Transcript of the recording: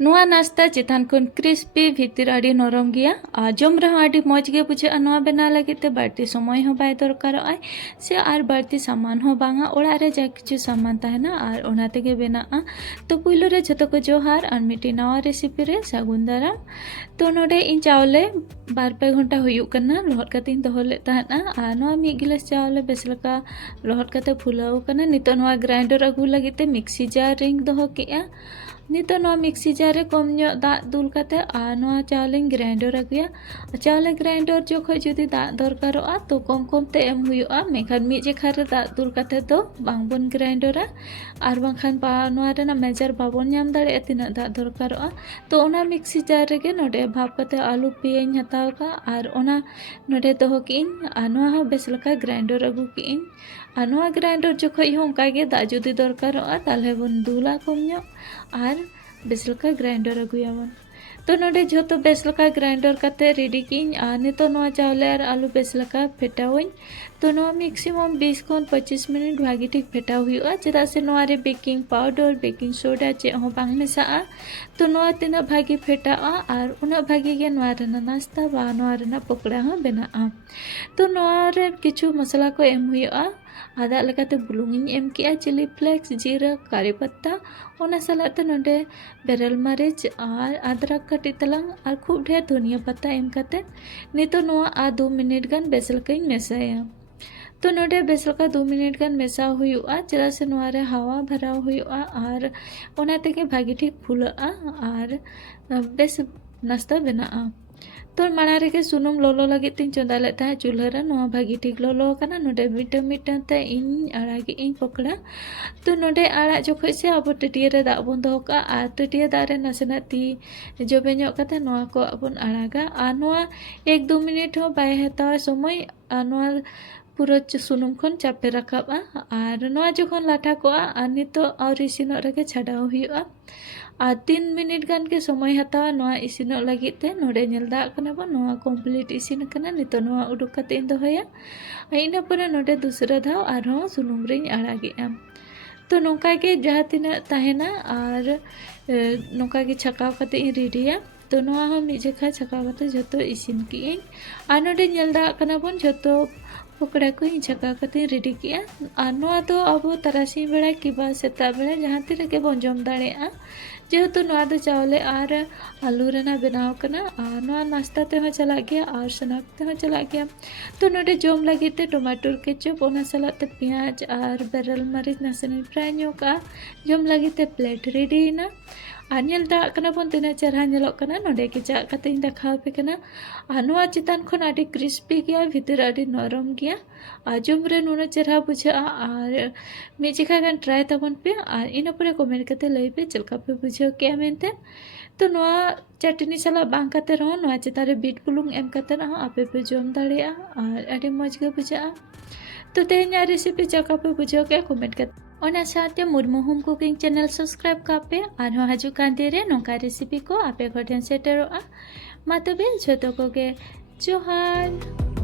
नुआ नाश्ता चितान खन क्रिस्पी भितर आड़ी नरम गया और जम रहा आड़ी मौज गे बुझे नुआ बना लगे बाड़ती समय हो बाय दरकार से आर बाड़ती सामान हो बांगा ओड़ा रे जा किछु सामान तहना और ओना तेगे बना तो पुइलो रे जतो को जोहार और मिट्टी नवा रेसिपी रे सागुन दारा तो नोडे इन चावले 2-2 घंटा हुयुक कना लहट कते इन दोहो ले तहना और नुआ मिड गिलास चावले बेस लका लहट कते फुलाव कना नितो नुआ ग्राइंडर अगु लगिते मिक्सी जार रिंग दोहो केआ नितो नुआ मिक्सी जार रे कम ᱧᱚᱜ दाग दुल कते आ नुआ चावले ग्राइंडर अगुया चावले ग्राइंडर जोखो जुदी दाग दरकारोआ तो कम कम ते एम हुयुआ मेखान मी जेखा रे दाग दुल कते तो बांगबन ग्राइंडरा आर बांखान बा नुआ रेना मेजर बाबन नाम दाड़े तिना दाग दरकारोआ तो ओना मिक्सी जार रेगे नोडे भाप कते आलू पियाñ हताव का आर ओना नोडे दोहो किñ आ नुआ हो बेस लका ग्राइंडर अगु किñ आ नुआ ग्राइंडर जोखो हो उनका गे दाग जुदी दरकारोआ ताले बन दुला कम ᱧᱚᱜ आर बेस लका ग्राइंडर अगुयाबन तो नोडे झोतो बेस लका ग्राइंडर कते रेडी किñ आ नितो नुआ चावले और आलू बेस लका फेटावñ तो नुआ मैक्सिमम 20 खन 25 मिनट भागी ठीक फेटाव हुआ चेदा से नुआ रे बेकिंग पाउडर बेकिंग सोडा चे हो बांग मेसा तो नुआ तिना भागी फेटाआ और उना भागी गे नुआ रेना नाश्ता बा नुआ रेना पकोड़ा हो बना तो नुआ रे किछु मसला को एम हुआ आधा लेकाते बुलुंग एम किया चिली फ्लेक्स जीरा कारी पत्ता ओना सलाते नोडे बेरल मरीच और अदरक कटी तलांग और खूब ढेर धनिया पत्ता एम कते नितो नुआ आ 2 मिनट गान बेसलकाई मेसाया तो नोडे बेसलका 2 मिनट गान मेसा हुआ चेदा से नुआ रे हवा भराव हुआ और ओना तेगे भागी ठीक फुलाआ और बेस नाश्ता बना तो माड़ा रेगे सुनुम लोलो लगे तीन चंदा लेता है चूल्हा रे नुआ भागी ठीक लोलो कना नोडे मिटा मिटा ते इन आड़ागी इन पकड़ा तो नोडे आड़ा जोखो से अब टटिया रे दाग बन दोहो का आ टटिया दाग रे नासेना ती जोबे ᱧᱚᱜ कते नुआ को अपन आड़ागा आ नुआ 1-2 मिनट हो बाय हताव समय आ नुआ पूरा सुनुम खन चापे रखाबा और नुआ जोखन लाठा को आ नितो और इसिनो रेगे छाडाव हुआ और 3 मिनट गान के समय हतावा नुआ इसिनो लगी ते नोडे नेल दाग कना बो नुआ कंप्लीट इसिन कना नितो नुआ उडुक कते इन दोहया इना परे नोडे दूसरा धाव आरो सुनुम रिñ आड़ागेआ तो नोका के जहाँ तिना तहना और नोका के छकाव कते इन रेडिया तो नुआ हो मी जेखा छकाव कते जतो इसिन किñ आ नोडे नेल दाग कना बोन जतो पकड़ा को इन छका कते रेडी किया और नुआ तो अब तरासी बेड़ा किबा सेता बेड़ा जहाँ ती रेगे बन जम दाड़ेआ जेहेतु नुआ दो चावले और आलू रेना बनाव कना और नुआ नाश्ता ते हो चला गया और स्नैक ते हो चला गया तो नोडे जम लगी ते टमाटर केचप ओना सलाते पियाज और बेरल मरीच नासेनी फ्राई ᱧᱚᱜᱟ जम लगी ते प्लेट रेडी ना और नेल दाग कना बन तिना चेहरा नेलोग कना नोडे के जा कते इन देखाव पे कना और नुआ चितान खन आडी क्रिस्पी गया भीतर आडी नरम गया और जम रे नुना चेहरा बुझा और मी जेखा गान ट्राई तबन पे और इन परे कमेंट कते लई पे चलका पे बुझाव के मेनते तो नुआ चटनी सला बांग कते रहो नुआ चितारे बीट बुलुंग एम कते रहो आपे पे जम दाड़ेया और आडी मौज गे बुझा तो तेहना रेसिपी चलका पे बुझाव के कमेंट कते ओना साथे Murmu home cooking channel subscribe कापे और हो हजू कांदे रे नोका रेसिपी को आपे घटेन सेटरोआ मा तबे झोतो को गे जोहार।